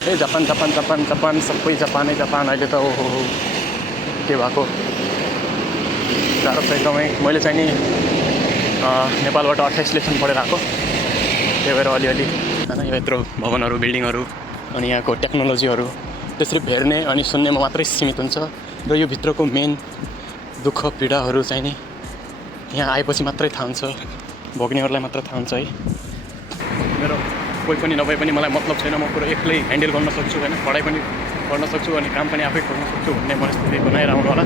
A Japan Japan Japan Japan सबै जापानै Japan अहिले त ओहो के भएको गाह्रो छ एकदमै। मैले चाहिँ नि नेपालबाट 28 लेसन पढेर आएको, त्यही भएर अलिअलि होइन यो यत्रो भवनहरू बिल्डिङहरू अनि यहाँको टेक्नोलोजीहरू त्यसरी हेर्ने अनि सुन्नेमा मात्रै सीमित हुन्छ र यो भित्रको मेन दुःख पीडाहरू चाहिँ नि यहाँ आएपछि मात्रै थाहा हुन्छ, भोग्नेहरूलाई मात्र थाहा हुन्छ है। मेरो कोही पनि नभए पनि मलाई मतलब छैन, म पुरा एक्लै ह्यान्डल गर्न सक्छु होइन, पढाइ पनि गर्न सक्छु अनि काम पनि आफै गर्न सक्छु भन्ने मनस्थिति बनाएर आउनु होला।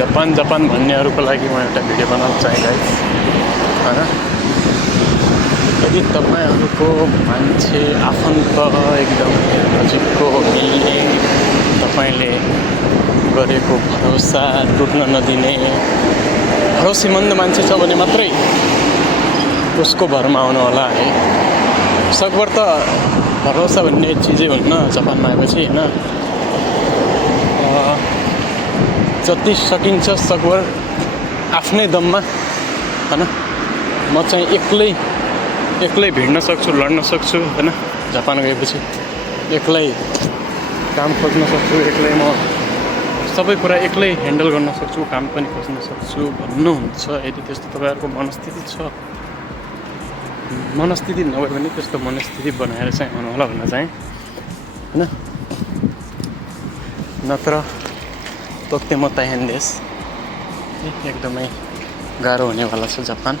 जापान जापान भन्नेहरूको लागि म एउटा भिडियो बनाउन चाहेँ गाइस होइन। यदि तपाईँहरूको मान्छे आफन्त एकदम नजिकको मिल्ने, तपाईँले गरेको भरोसा टुट्न नदिने भरोसेमन्द मान्छे छ भने मात्रै उसको भरमा आउनु होला है। सकभर त भरोसा भन्ने चिजै हुन्न जापानमा आएपछि होइन। जति सकिन्छ सकभर आफ्नै दममा होइन म चाहिँ एक्लै भिड्न सक्छु, लड्न सक्छु होइन। जापान गएपछि एक्लै काम खोज्न सक्छु, एक्लै म सबै कुरा एक्लै ह्यान्डल गर्न सक्छु, काम पनि खोज्न सक्छु भन्नुहुन्छ। यदि त्यस्तो तपाईँहरूको मनस्थिति छ, मनस्थिति नभए पनि त्यस्तो मनस्थिति बनाएर चाहिँ आउनु होला भन्न चाहेँ होइन। नत्र तोक्ते म ताइहान्देस एकदमै गाह्रो हुनेवाला छ जापान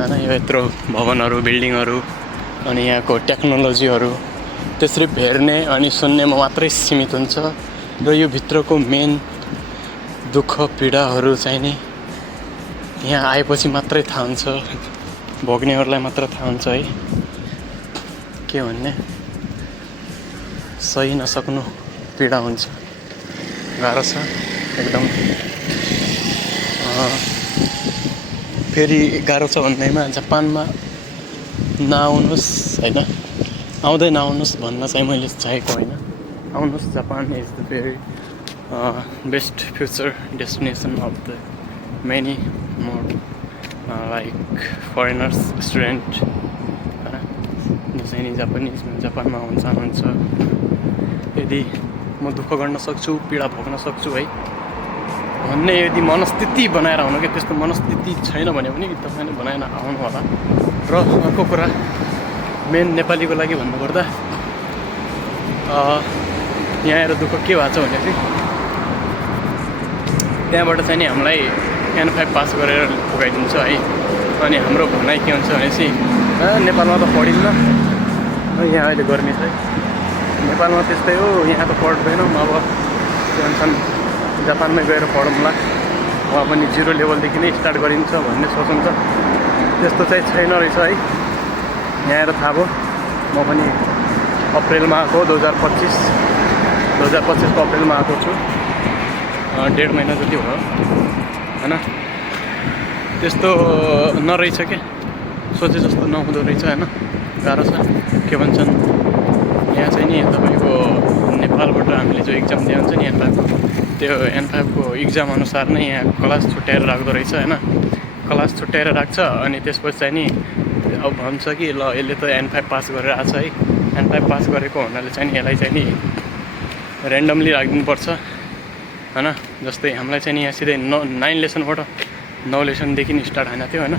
होइन। यो यत्रो भवनहरू बिल्डिङहरू अनि यहाँको टेक्नोलोजीहरू त्यसरी हेर्ने अनि सुन्नेमा मात्रै सीमित हुन्छ र यो भित्रको मेन दुःख पीडाहरू चाहिँ नि यहाँ आएपछि मात्रै थाहा हुन्छ, भोग्नेहरूलाई मात्र थाहा हुन्छ है। के भन्ने सही नसक्नु पीडा हुन्छ, गाह्रो छ एकदम। फेरि गाह्रो छ भन्दैमा जापानमा नआउनुहोस् होइन, आउँदै नआउनुहोस् भन्न चाहिँ मैले चाहेको होइन। आउनुहोस्, Japan is the very best future destination of the many more like foreigners student होइन, जो चाहिँ नि जापानमा आउन चाहनुहुन्छ। यदि म दुःख गर्न सक्छु, पीडा भोग्न सक्छु है भन्ने यदि मनस्थिति बनाएर आउनु, कि त्यस्तो मनस्थिति छैन भने पनि तपाईँले बनाएर आउनु होला। र अर्को कुरा मेन नेपालीको लागि भन्नुपर्दा यहाँ आएर दुःख के भएको छ भने चाहिँ त्यहाँबाट चाहिँ नि हामीलाई N5 पास गरेर पुगाइदिन्छ है। अनि हाम्रो भनाइ के हुन्छ भनेपछि नेपालमा त पढिन्न, यहाँ अहिले गर्मी छ है, नेपालमा त्यस्तै हो, यहाँ त पढ्दैनौँ, अब के भन्छन् जापानमै गएर पढौँला, वहाँ पनि 0 लेभलदेखि नै स्टार्ट गरिन्छ भन्ने सोच हुन्छ। त्यस्तो चाहिँ छैन रहेछ है। यहाँ आएर थाहा भयो। म पनि अप्रिलमा आएको, 2025को अप्रिलमा आएको छु, 1.5 महिना जति भयो होइन। त्यस्तो नरहेछ के, सोचे जस्तो नहुँदो रहेछ होइन, गाह्रो छ। के भन्छन् यहाँ चाहिँ नि तपाईँको नेपालबाट हामीले जो इक्जाम दिए हुन्छ नि त्यो N5 को इक्जाम अनुसार नै यहाँ क्लास छुट्याएर राख्दो रहेछ होइन। क्लास छुट्याएर राख्छ अनि त्यसपछि चाहिँ नि अब भन्छ कि ल यसले त N5 पास गरेर आएको छ है, N5 पास गरेको हुनाले चाहिँ नि यसलाई चाहिँ नि ऱ्यान्डमली राखिदिनुपर्छ होइन। जस्तै हामीलाई चाहिँ नि यहाँ सिधै 9 लेसनबाट 9 लेसनदेखि स्टार्ट हानेको थियो होइन,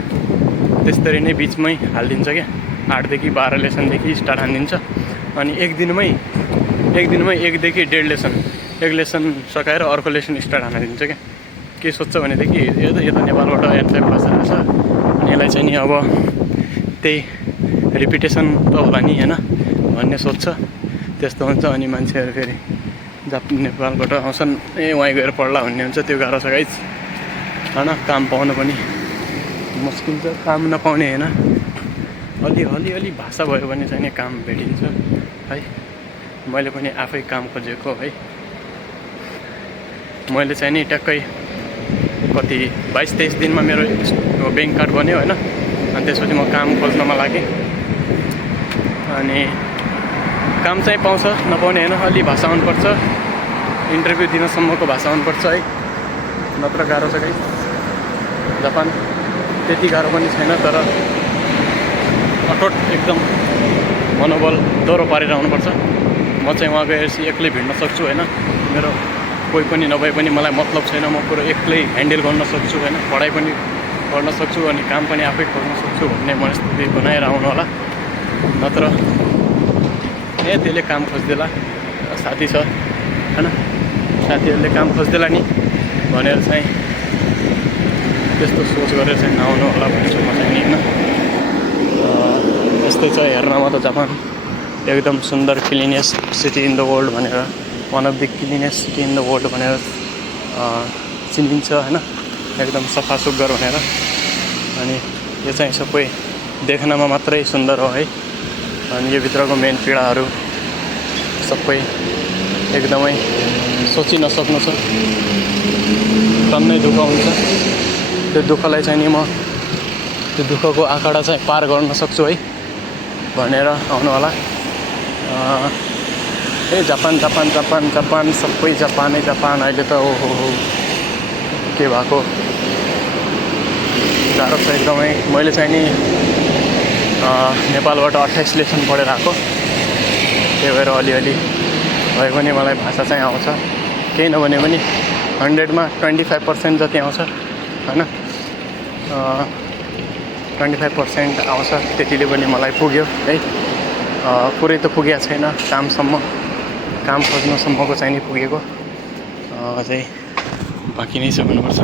त्यस्तरी नै बिचमै हालिदिन्छ क्या, 8देखि 12 लेसनदेखि स्टार्ट हानिदिन्छ। अनि एक दिनमै 1देखि 1.5 लेसन, 1 लेसन सकाएर अर्को लेसन स्टार्ट हानिदिन्छ क्या। के सोध्छ भनेदेखि यो त नेपालबाट N5 पास रहेछ अनि यसलाई चाहिँ नि अब त्यही रिपिटेसन त होला नि होइन भन्ने सोध्छ। त्यस्तो हुन्छ अनि मान्छेहरू फेरि नेपालबाट आउँछन्, वहीँ गएर पढ्ला भन्ने हुन्छ। त्यो गाह्रो छ गाइस होइन। काम पाउनु पनि मुस्किल छ, काम नपाउने होइन, अलि भाषा भयो भने चाहिँ नि काम भेटिन्छ है। मैले पनि आफै काम खोजेको है। मैले चाहिँ नि ट्याक्कै कति 22-23 दिनमा मेरो ब्याङ्क कार्ड बन्यो होइन। अनि त्यसपछि म काम खोज्नमा लागेँ। अनि काम चाहिँ पाउँछ नपाउने होइन, अलि भाषा आउनुपर्छ, इन्टरभ्यू दिनसम्मको भाषा आउनुपर्छ है, नत्र गाह्रो छ गाइस। जापान त्यति गाह्रो पनि छैन, तर अठोट एकदम मनोबल दोहोरो पारेर आउनुपर्छ। म चाहिँ वहाँ गएपछि एक्लै भिड्न सक्छु होइन, मेरो कोही पनि नभए पनि मलाई मतलब छैन, म पुरो एक्लै ह्यान्डल गर्न सक्छु होइन, पढाइ पनि गर्न सक्छु अनि काम पनि आफै गर्न सक्छु भन्ने मनस्थिति बनाएर आउनु होला। नत्र त्यसले काम खोजिदेला, साथी छ होइन, साथीहरूले काम खोजिदेला नि भनेर चाहिँ त्यस्तो सोच गरेर चाहिँ नआउनु होला भन्छु म चाहिँ नि होइन। यस्तै छ हेर्नमा त जापान एकदम सुन्दर cleanest city in the world भनेर, one of the cleanest city in the world भनेर चिनिन्छ होइन, एकदम सफा सुग्घर भनेर। अनि यो चाहिँ सबै देख्नमा मात्रै सुन्दर हो है, अनि यो भित्रको मेन पीडाहरू सबै एकदमै सोचि नसक्नु छ, टन्नै दुःख हुन्छ। त्यो दुःखलाई चाहिँ नि म त्यो दुःखको आँकडा चाहिँ पार गर्न सक्छु है भनेर आउनु होला। जापान जापान जापान जापान सबै जापानै जापान। अहिले त ओहो के भएको गाह्रो छ एकदमै। मैले चाहिँ नि नेपालबाट 28 लेसन पढेर आएको, त्यही भएर अलिअलि भए पनि मलाई भाषा चाहिँ आउँछ, केही नभने पनि 100मा 25% जति आउँछ होइन, 25% आउँछ, त्यतिले पनि मलाई पुग्यो है। पुरै त पुगेको छैन, काम खोज्नुसम्मको चाहिँ नि पुगेको, अझै बाँकी नै छ भन्नुपर्छ।